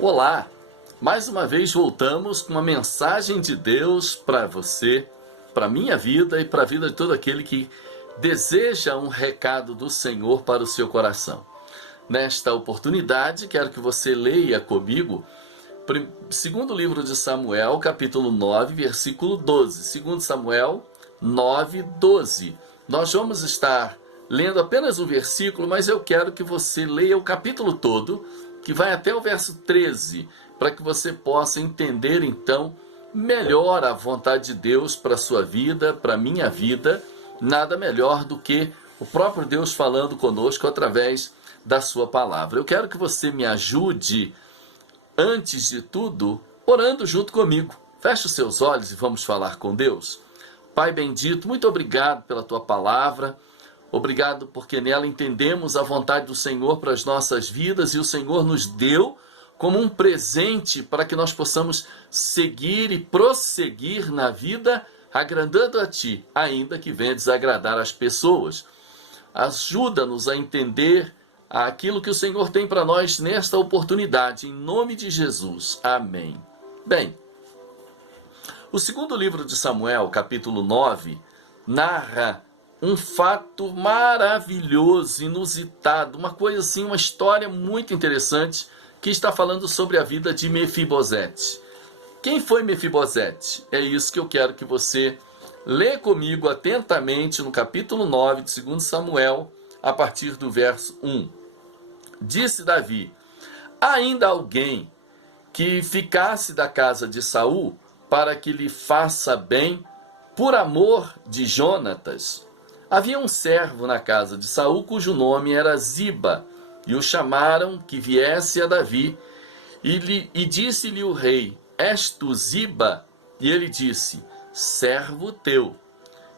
Olá! Mais uma vez voltamos com uma mensagem de Deus para você, para a minha vida e para a vida de todo aquele que deseja um recado do Senhor para o seu coração. Nesta oportunidade, quero que você leia comigo segundo livro de Samuel, capítulo 9, versículo 12. Segundo Samuel 9, 12. Nós vamos estar lendo apenas um versículo, mas eu quero que você leia o capítulo todo, que vai até o verso 13, para que você possa entender então melhor a vontade de Deus para a sua vida, para a minha vida. Nada melhor do que o próprio Deus falando conosco através da sua palavra. Eu quero que você me ajude, antes de tudo, orando junto comigo. Feche os seus olhos e vamos falar com Deus. Pai bendito, muito obrigado pela tua palavra. Obrigado porque nela entendemos a vontade do Senhor para as nossas vidas e o Senhor nos deu como um presente para que nós possamos seguir e prosseguir na vida, agradando a Ti, ainda que venha desagradar as pessoas. Ajuda-nos a entender aquilo que o Senhor tem para nós nesta oportunidade, em nome de Jesus. Amém. Bem, o segundo livro de Samuel, capítulo 9, narra um fato maravilhoso, inusitado, uma coisa assim, uma história muito interessante, que está falando sobre a vida de Mefibosete. Quem foi Mefibosete? É isso que eu quero que você lê comigo atentamente no capítulo 9 de 2 Samuel, a partir do verso 1. Disse Davi: ainda alguém que ficasse da casa de Saul para que lhe faça bem por amor de Jonatas? Havia um servo na casa de Saul cujo nome era Ziba, e o chamaram que viesse a Davi. E disse-lhe o rei: és tu Ziba? E ele disse: servo teu.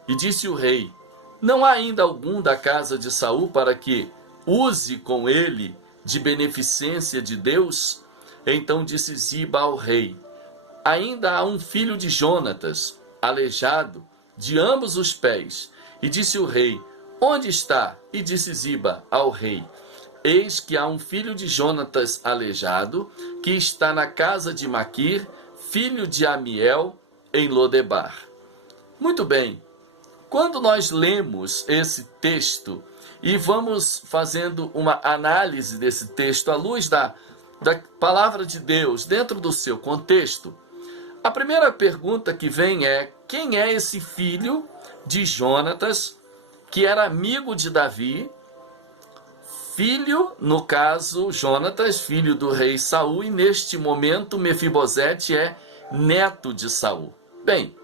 E disse o rei: não há ainda algum da casa de Saul para que use com ele de beneficência de Deus? Então disse Ziba ao rei: ainda há um filho de Jonatas, aleijado de ambos os pés. E disse o rei: onde está? E disse Ziba ao rei: eis que há um filho de Jonatas aleijado, que está na casa de Maquir, filho de Amiel, em Lodebar. Muito bem, quando nós lemos esse texto e vamos fazendo uma análise desse texto à luz da palavra de Deus dentro do seu contexto, a primeira pergunta que vem é: quem é esse filho de Jonatas, que era amigo de Davi, filho, no caso, Jonatas, filho do rei Saul, e neste momento Mefibosete é neto de Saul? Bem,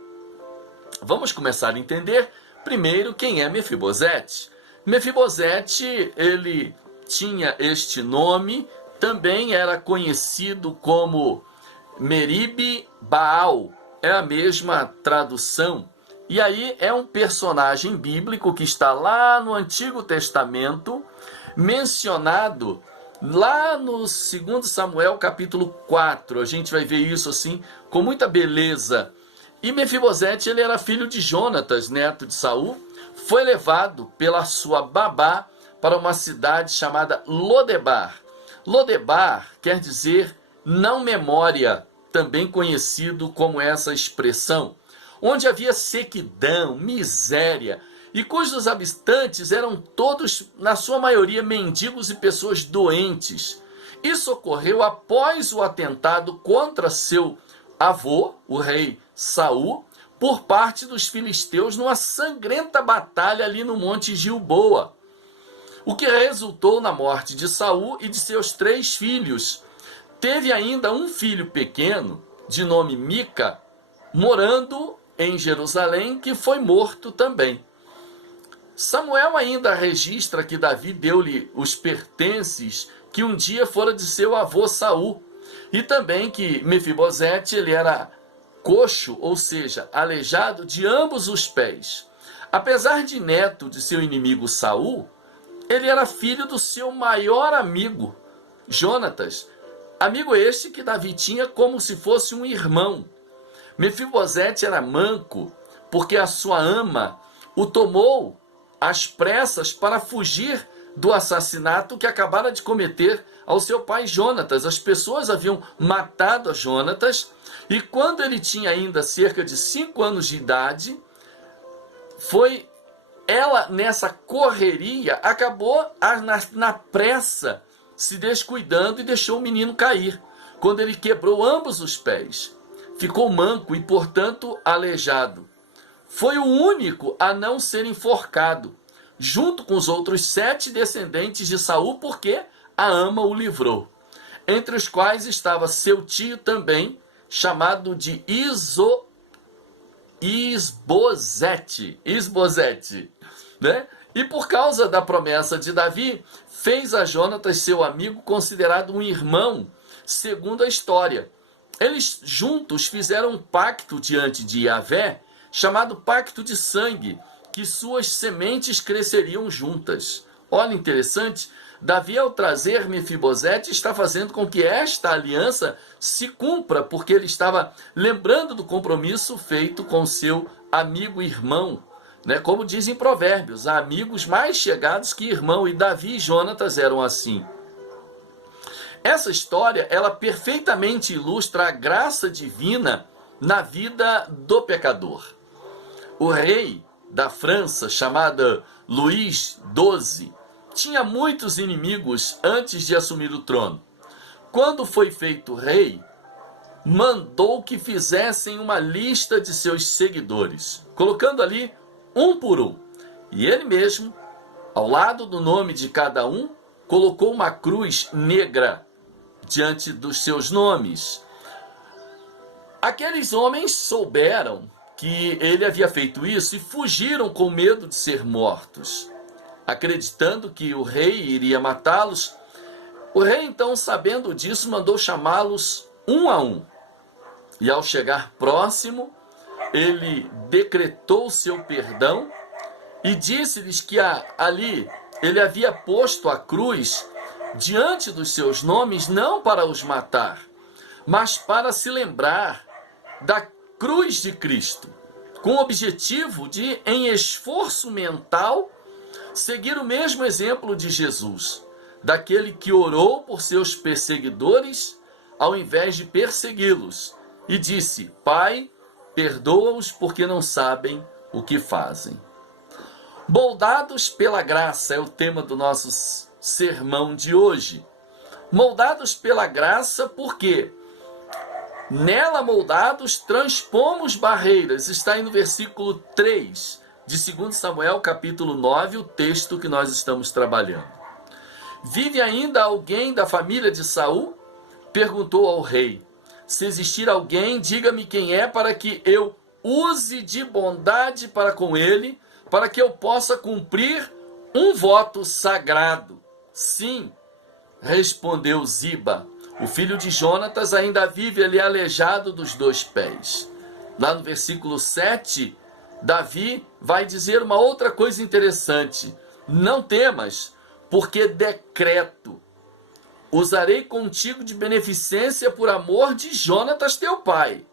vamos começar a entender primeiro quem é Mefibosete. Mefibosete, ele tinha este nome, também era conhecido como Meribe Baal, é a mesma tradução. E aí é um personagem bíblico que está lá no Antigo Testamento, mencionado lá no 2 Samuel capítulo 4. A gente vai ver isso assim com muita beleza. E Mefibosete, ele era filho de Jonatas, neto de Saul, foi levado pela sua babá para uma cidade chamada Lodebar. Lodebar quer dizer não memória, também conhecido como essa expressão, onde havia sequidão, miséria, e cujos habitantes eram todos, na sua maioria, mendigos e pessoas doentes. Isso ocorreu após o atentado contra seu avô, o rei Saul, por parte dos filisteus numa sangrenta batalha ali no Monte Gilboa, o que resultou na morte de Saul e de seus 3 filhos. Teve ainda um filho pequeno, de nome Mica, morando em Jerusalém, que foi morto também. Samuel ainda registra que Davi deu-lhe os pertences que um dia fora de seu avô Saul, e também que Mefibosete, ele era coxo, ou seja, aleijado de ambos os pés. Apesar de neto de seu inimigo Saul, ele era filho do seu maior amigo, Jonatas, amigo este que Davi tinha como se fosse um irmão. Mefibosete era manco, porque a sua ama o tomou às pressas para fugir do assassinato que acabara de cometer ao seu pai Jonatas. As pessoas haviam matado a Jonatas, e quando ele tinha ainda cerca de 5 anos de idade, foi ela, nessa correria, acabou na pressa se descuidando e deixou o menino cair, quando ele quebrou ambos os pés. Ficou manco e, portanto, aleijado. Foi o único a não ser enforcado, junto com os outros 7 descendentes de Saul, porque a ama o livrou. Entre os quais estava seu tio também, chamado de Isbosete, né? E por causa da promessa de Davi, fez a Jonatas, seu amigo, considerado um irmão, segundo a história. Eles juntos fizeram um pacto diante de Yahvé, chamado pacto de sangue, que suas sementes cresceriam juntas. Olha, interessante, Davi, ao trazer Mefibosete, está fazendo com que esta aliança se cumpra, porque ele estava lembrando do compromisso feito com seu amigo e irmão, né? Como dizem Provérbios, há amigos mais chegados que irmão, e Davi e Jonatas eram assim. Essa história, ela perfeitamente ilustra a graça divina na vida do pecador. O rei da França, chamado Luís XII, tinha muitos inimigos antes de assumir o trono. Quando foi feito rei, mandou que fizessem uma lista de seus seguidores, colocando ali um por um. E ele mesmo, ao lado do nome de cada um, colocou uma cruz negra diante dos seus nomes. Aqueles homens souberam que ele havia feito isso e fugiram com medo de ser mortos, acreditando que o rei iria matá-los. O rei, então, sabendo disso, mandou chamá-los um a um. E ao chegar próximo, ele decretou seu perdão e disse-lhes que ali ele havia posto a cruz diante dos seus nomes, não para os matar, mas para se lembrar da cruz de Cristo, com o objetivo de, em esforço mental, seguir o mesmo exemplo de Jesus, daquele que orou por seus perseguidores ao invés de persegui-los, e disse: Pai, perdoa-os porque não sabem o que fazem. Moldados pela graça é o tema do nosso sermão de hoje. Moldados pela graça porque nela moldados transpomos barreiras. Está aí no versículo 3 de 2 Samuel, capítulo 9, o texto que nós estamos trabalhando. Vive ainda alguém da família de Saul? Perguntou ao rei. Se existir alguém, diga-me quem é, para que eu use de bondade para com ele, para que eu possa cumprir um voto sagrado. Sim, respondeu Ziba. O filho de Jonatas ainda vive ali aleijado dos 2 pés. Lá no versículo 7, Davi vai dizer uma outra coisa interessante. Não temas, porque decreto. Usarei contigo de beneficência por amor de Jonatas teu pai.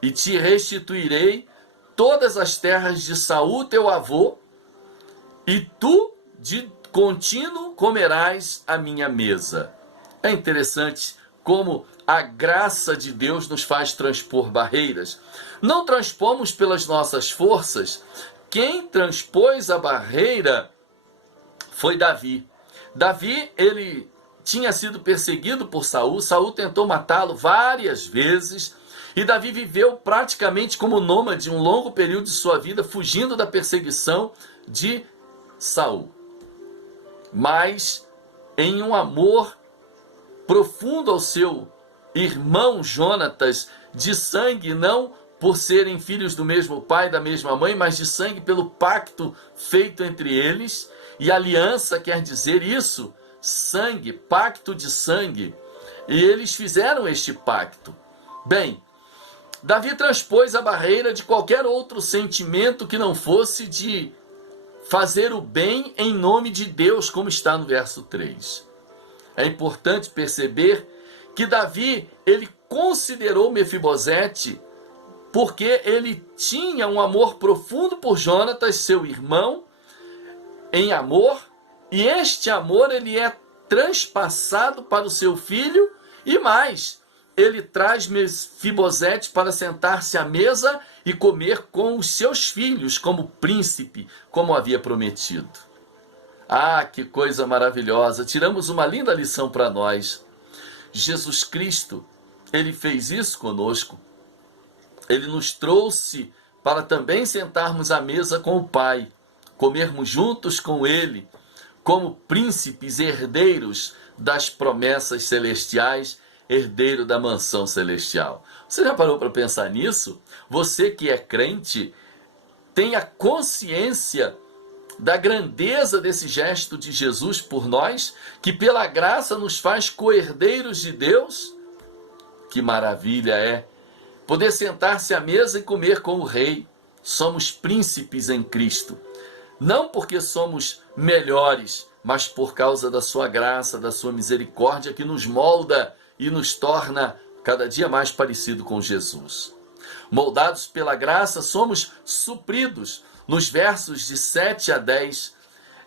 E te restituirei todas as terras de Saul teu avô, e tu de contínuo comerás a minha mesa. É interessante como a graça de Deus nos faz transpor barreiras. Não transpomos pelas nossas forças. Quem transpôs a barreira foi Davi. Davi, ele tinha sido perseguido por Saul. Saul tentou matá-lo várias vezes. E Davi viveu praticamente como nômade um longo período de sua vida, fugindo da perseguição de Saul. Mas em um amor profundo ao seu irmão Jonatas, de sangue, não por serem filhos do mesmo pai, da mesma mãe, mas de sangue pelo pacto feito entre eles. E aliança quer dizer isso, sangue, pacto de sangue. E eles fizeram este pacto. Bem, Davi transpôs a barreira de qualquer outro sentimento que não fosse de fazer o bem em nome de Deus, como está no verso 3. É importante perceber que Davi, ele considerou Mefibosete porque ele tinha um amor profundo por Jonatas, seu irmão. Em amor, E este amor, ele é transpassado para o seu filho, e mais, ele traz Mefibosete para sentar-se à mesa e comer com os seus filhos, como príncipe, como havia prometido. Ah, que coisa maravilhosa! Tiramos uma linda lição para nós. Jesus Cristo, ele fez isso conosco. Ele nos trouxe para também sentarmos à mesa com o Pai, comermos juntos com ele, como príncipes herdeiros das promessas celestiais, herdeiro da mansão celestial. Você já parou para pensar nisso? Você que é crente, tenha consciência da grandeza desse gesto de Jesus por nós, que pela graça nos faz co-herdeiros de Deus. Que maravilha é poder sentar-se à mesa e comer com o Rei. Somos príncipes em Cristo. Não porque somos melhores, mas por causa da sua graça, da sua misericórdia, que nos molda e nos torna cada dia mais parecido com Jesus. Moldados pela graça, somos supridos. Nos versos de 7 a 10,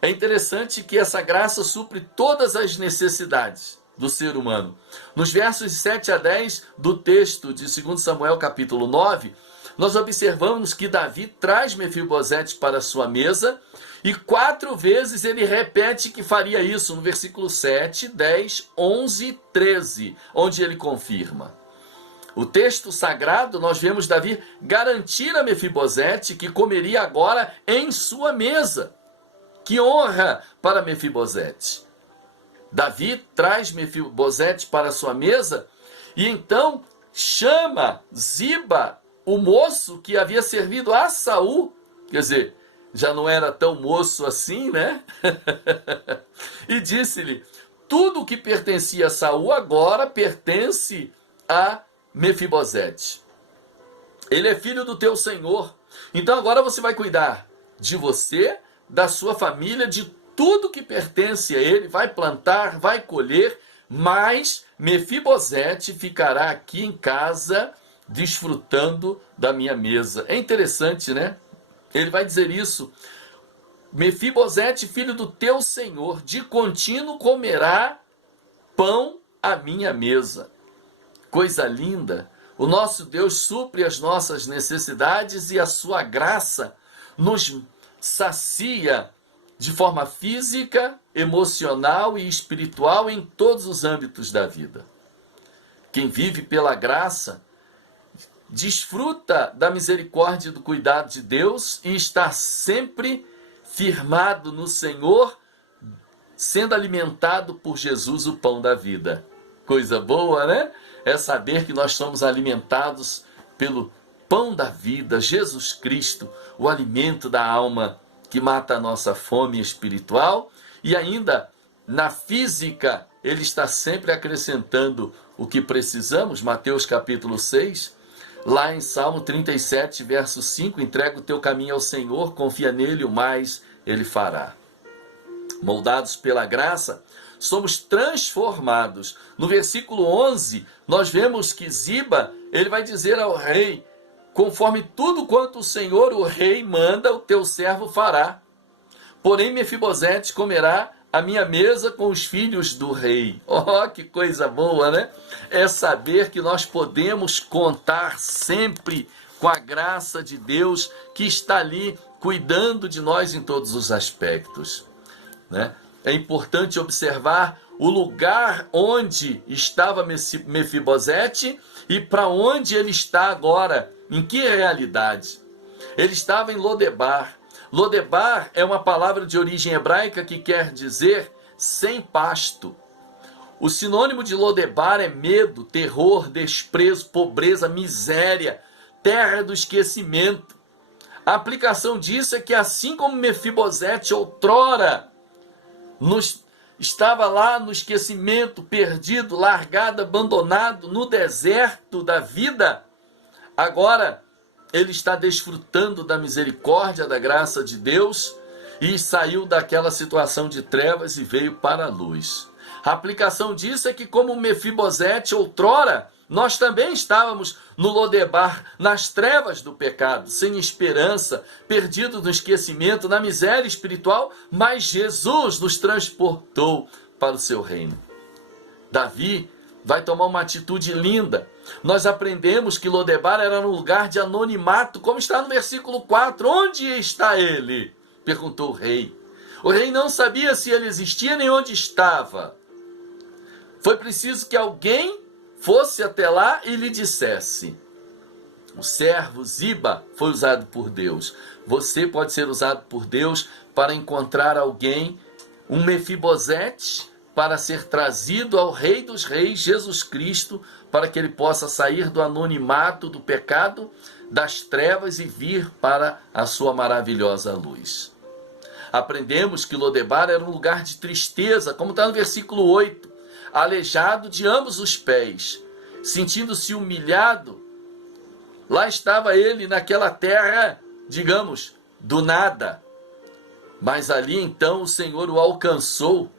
é interessante que essa graça supre todas as necessidades do ser humano. Nos versos de 7 a 10 do texto de 2 Samuel capítulo 9, nós observamos que Davi traz Mefibosete para a sua mesa, e 4 vezes ele repete que faria isso, no versículo 7, 10, 11 e 13, onde ele confirma. O texto sagrado, nós vemos Davi garantir a Mefibosete que comeria agora em sua mesa. Que honra para Mefibosete! Davi traz Mefibosete para sua mesa e então chama Ziba, o moço que havia servido a Saul, quer dizer, já não era tão moço assim, né? E disse-lhe: tudo o que pertencia a Saul agora pertence a Mefibosete. Ele é filho do teu senhor. Então agora você vai cuidar de você, da sua família, de tudo que pertence a ele, vai plantar, vai colher, mas Mefibosete ficará aqui em casa desfrutando da minha mesa. É interessante, né? Ele vai dizer isso: Mefibosete, filho do teu senhor, de contínuo comerá pão à minha mesa. Coisa linda! O nosso Deus supre as nossas necessidades e a sua graça nos sacia de forma física, emocional e espiritual em todos os âmbitos da vida. Quem vive pela graça desfruta da misericórdia e do cuidado de Deus e está sempre firmado no Senhor, sendo alimentado por Jesus, o pão da vida. Coisa boa, né? É saber que nós somos alimentados pelo pão da vida, Jesus Cristo, o alimento da alma que mata a nossa fome espiritual, e ainda na física ele está sempre acrescentando o que precisamos. Mateus capítulo 6, lá em Salmo 37, verso 5, entrega o teu caminho ao Senhor, confia nele, o mais ele fará. Moldados pela graça, somos transformados. No versículo 11, nós vemos que Ziba, ele vai dizer ao rei: conforme tudo quanto o Senhor, o rei, manda, o teu servo fará. Porém, Mefibosete comerá a minha mesa com os filhos do rei. Oh, que coisa boa, né? É saber que nós podemos contar sempre com a graça de Deus, que está ali cuidando de nós em todos os aspectos, né? É importante observar o lugar onde estava Mefibosete e para onde ele está agora. Em que realidade? Ele estava em Lodebar. Lodebar é uma palavra de origem hebraica que quer dizer sem pasto. O sinônimo de Lodebar é medo, terror, desprezo, pobreza, miséria, terra do esquecimento. A aplicação disso é que assim como Mefibosete outrora estava lá no esquecimento, perdido, largado, abandonado, no deserto da vida, agora ele está desfrutando da misericórdia, da graça de Deus, e saiu daquela situação de trevas e veio para a luz. A aplicação disso é que, como Mefibosete outrora, nós também estávamos no Lodebar, nas trevas do pecado, sem esperança, perdido no esquecimento, na miséria espiritual, mas Jesus nos transportou para o seu reino. Davi vai tomar uma atitude linda. Nós aprendemos que Lodebar era um lugar de anonimato, como está no versículo 4. Onde está ele? Perguntou o rei. O rei não sabia se ele existia nem onde estava. Foi preciso que alguém fosse até lá e lhe dissesse. O servo Ziba foi usado por Deus. Você pode ser usado por Deus para encontrar alguém, um Mefibosete, para ser trazido ao Rei dos Reis, Jesus Cristo, para que ele possa sair do anonimato, do pecado, das trevas e vir para a sua maravilhosa luz. Aprendemos que Lodebar era um lugar de tristeza, como está no versículo 8. Aleijado de ambos os pés, sentindo-se humilhado, lá estava ele naquela terra, digamos, do nada. Mas ali então o Senhor o alcançou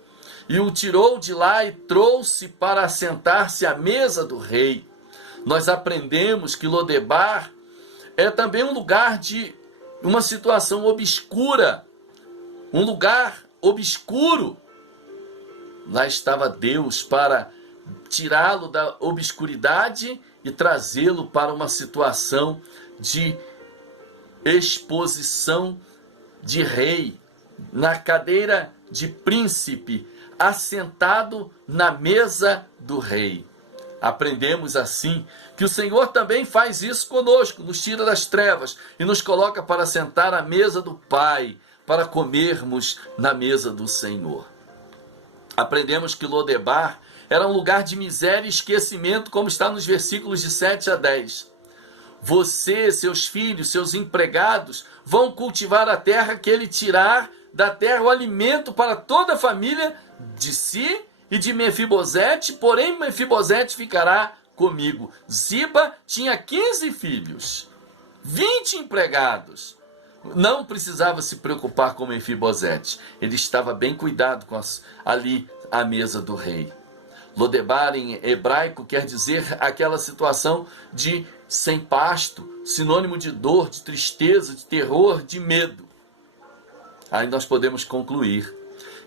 e o tirou de lá e trouxe para assentar-se à mesa do rei. Nós aprendemos que Lodebar é também um lugar de uma situação obscura, um lugar obscuro. Lá estava Deus para tirá-lo da obscuridade e trazê-lo para uma situação de exposição de rei, na cadeira de príncipe, assentado na mesa do rei. Aprendemos assim que o Senhor também faz isso conosco, nos tira das trevas e nos coloca para sentar à mesa do Pai, para comermos na mesa do Senhor. Aprendemos que Lodebar era um lugar de miséria e esquecimento, como está nos versículos de 7 a 10. Você, seus filhos, seus empregados vão cultivar a terra que ele tirar da terra o alimento para toda a família de si e de Mefibosete, porém Mefibosete ficará comigo. Ziba tinha 15 filhos, 20 empregados. Não precisava se preocupar com Mefibosete. Ele estava bem cuidado ali à mesa do rei. Lodebar em hebraico quer dizer aquela situação de sem pasto, sinônimo de dor, de tristeza, de terror, de medo. Aí nós podemos concluir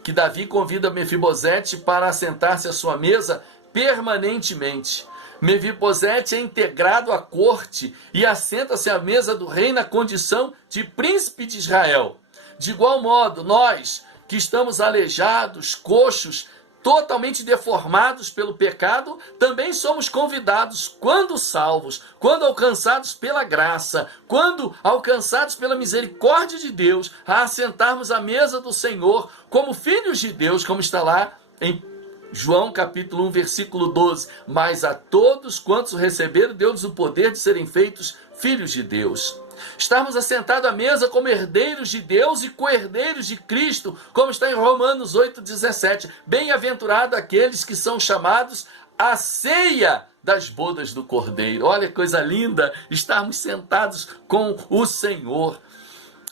que Davi convida Mefibosete para assentar-se à sua mesa permanentemente. Mefibosete é integrado à corte e assenta-se à mesa do rei na condição de príncipe de Israel. De igual modo, nós que estamos aleijados, coxos, totalmente deformados pelo pecado, também somos convidados, quando salvos, quando alcançados pela graça, quando alcançados pela misericórdia de Deus, a assentarmos à mesa do Senhor como filhos de Deus, como está lá em João capítulo 1, versículo 12. Mas a todos quantos receberam, deu-lhes o poder de serem feitos filhos de Deus. Estarmos assentados à mesa como herdeiros de Deus e co-herdeiros de Cristo, como está em Romanos 8,17. Bem-aventurado aqueles que são chamados à ceia das bodas do Cordeiro. Olha que coisa linda, estarmos sentados com o Senhor,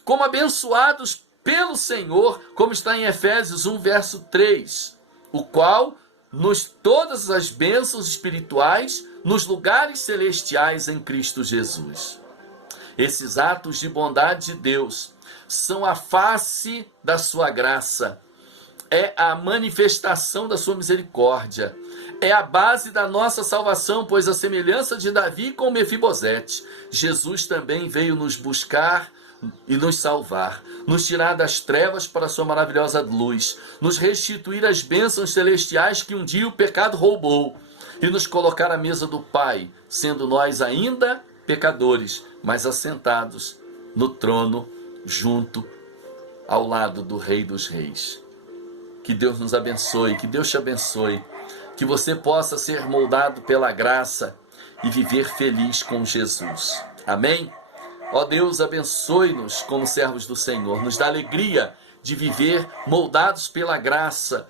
como abençoados pelo Senhor, como está em Efésios 1, verso 3, o qual nos todas as bênçãos espirituais nos lugares celestiais em Cristo Jesus. Esses atos de bondade de Deus são a face da sua graça, é a manifestação da sua misericórdia, é a base da nossa salvação, pois a semelhança de Davi com Mefibosete, Jesus também veio nos buscar e nos salvar, nos tirar das trevas para a sua maravilhosa luz, nos restituir as bênçãos celestiais que um dia o pecado roubou e nos colocar à mesa do Pai, sendo nós ainda pecadores, mas assentados no trono, junto ao lado do Rei dos Reis. Que Deus nos abençoe, que Deus te abençoe, que você possa ser moldado pela graça e viver feliz com Jesus. Amém? Ó Deus, abençoe-nos como servos do Senhor, nos dá alegria de viver moldados pela graça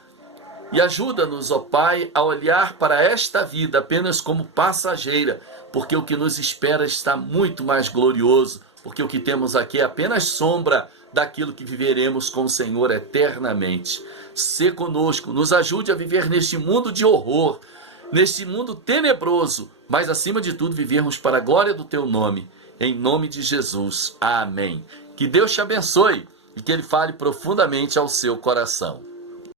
e ajuda-nos, ó Pai, a olhar para esta vida apenas como passageira, porque o que nos espera está muito mais glorioso, porque o que temos aqui é apenas sombra daquilo que viveremos com o Senhor eternamente. Sê conosco, nos ajude a viver neste mundo de horror, neste mundo tenebroso, mas acima de tudo vivermos para a glória do teu nome, em nome de Jesus. Amém. Que Deus te abençoe e que Ele fale profundamente ao seu coração.